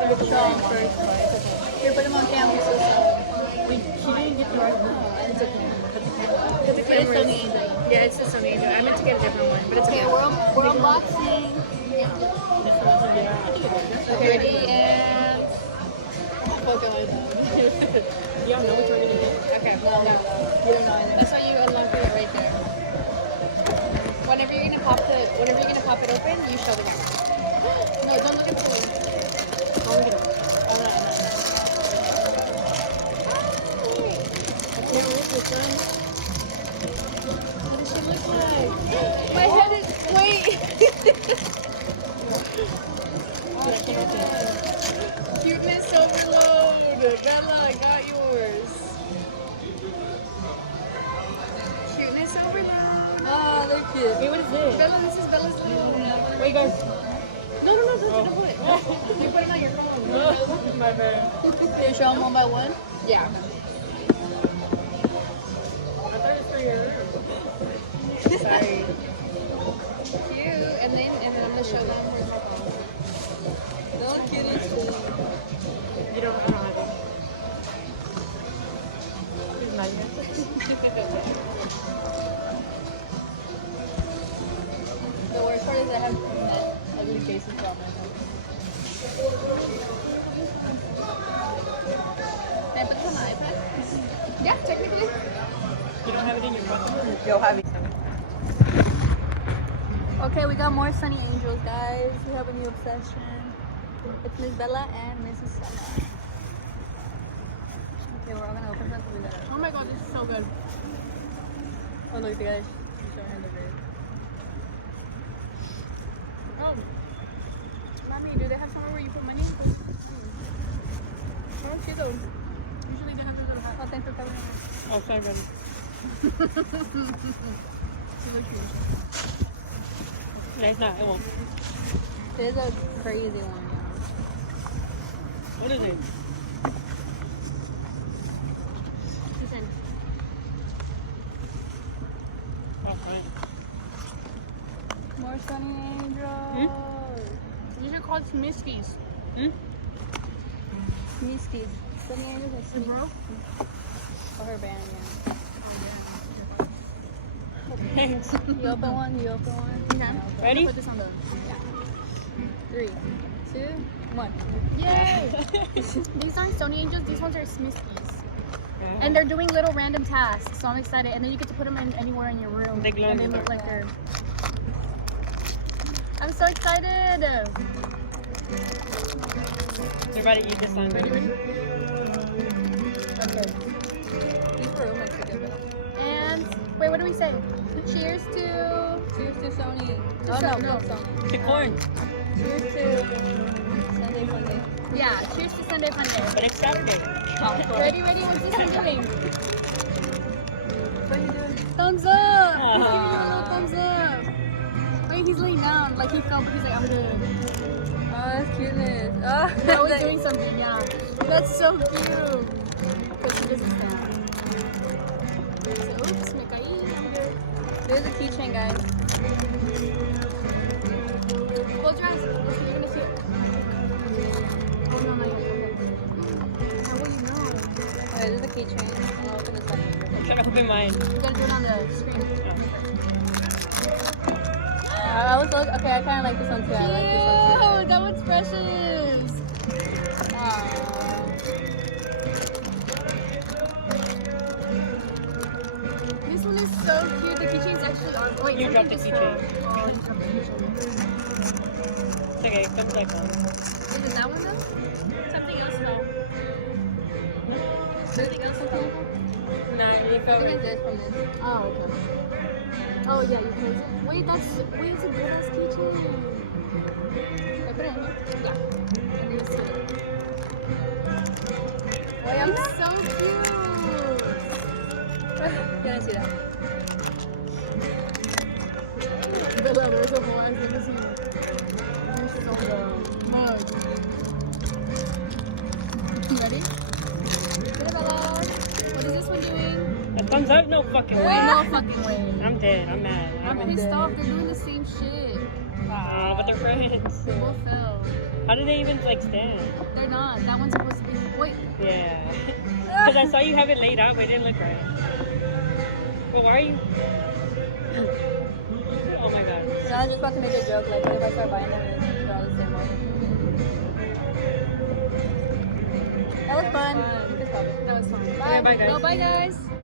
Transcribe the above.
Show him first. Here, put him on camera. Wait, she didn't get the right one. It's okay. But the It's camera Sonny is... Angel. Yeah, it's the Sonny Angel. I meant to get a different one, but it's Okay, okay. we're unboxing. Okay, ready and focus. You don't know which one it is? Okay. No, you don't know either. That's why you unlock it right there. Whenever you're gonna pop it open, you show the camera. No, don't look at the food. Don't look at it. Oh, no. I can't look this one. What does she look like? My head is... Wait! Cuteness overload! Bella, I got yours. Cuteness overload. Oh, they're cute. Wait, what is this? Bella, this is Bella's little... Wait, guys. No, don't put it. You put it on your phone. My bad. Can you show them one by one? Yeah. I thought it was for your room. Sorry. Cute. And then I'm gonna show them where's my phone. No cuties. You don't. I don't have it. Here's my The worst part is I have met ugly faces on my head. Can I put this on my iPad? Yeah, technically. You don't have it in your phone. You'll have it. Okay, we got more Sonny Angels, guys. We have a new obsession. It's Miss Bella and Mrs. Stella. Okay, we're all gonna open them. Oh my god, this is so good. Oh, look, the guys showing her the bird. Oh. Mommy, do they have somewhere where you put money? Oh, cute though. Usually they have those little hats. Oh, thanks for covering it. Oh, sorry, buddy. See what you No, it's not. It won't. This is a crazy one, yeah. What is it? $2. Oh, right. More Sonny Angels. These are called Smiskies. Miskies. Sonny Angels and Is Smiskies. bro? For her band, yeah. Thanks. You open one, you open one. Okay. Ready? Put this on the... 3, 2, 1. Yay! These aren't Sonny Angels, these ones are Smiskies. And they're doing little random tasks, so I'm excited. And then you get to put them in anywhere in your room. They glow and in they the look dark. like they're... I'm so excited! You're about to eat this one. Ready? Okay. These were roommates together. And, wait, what do we say? Cheers to... Cheers to Sony. To Oh, no, Sony. no, Sony. The corn. Cheers to Sunday Funday. Yeah, cheers to Sunday Fun Day. But it's Saturday. Ready? What's this one doing? What are you doing? Thumbs up! He's giving you a little thumbs up. Wait, he's laying down. Like he fell, but he's like, I'm good. Oh, that's cuteness. Oh, He's always doing something, yeah. That's so cute. Because he doesn't stand. So, oops, me caí. I'm good. There's a keychain, guys. Close your eyes. You're gonna see it. Oh, no, not yet. How will you know? Okay, there's a keychain. I'll open this one. I'm trying to open mine. You gotta do it on the screen. I was okay, I kind of like this one too. I like this one too. Oh, that one's precious. Aww. This one is so cute. The keychain's actually on. Wait, You dropped the something keychain. just fell. Oh, you dropped the keychain. It's okay, it comes like one. Is it that one though? Something else though. Something else though? Nah, you I felt think right. it's this from this. Oh, okay. Oh, yeah, you can. Wait, it's a good ass keychain. I put it in here. Yeah. And you see it. Wait, I'm It's so cute. Can I see that? Bella, there's a whole ass thing to see. This is on the mug. You ready? Get it, Bella. What is this one doing? A thumbs up? No fucking Wait, way. no fucking way. I'm dead. I'm mad. I'm pissed off. They're doing the same shit. Ah, but they're friends. They both fell. How do they even like stand? They're not. That one's supposed to be. Wait. Yeah. Because I saw you have it laid out, but it didn't look right. But why are you? Oh my god. So I was just about to make a joke, like, what if I start buying them and they're all the same one? That was fun. That was fun. Bye. Okay, bye guys. Well, bye guys.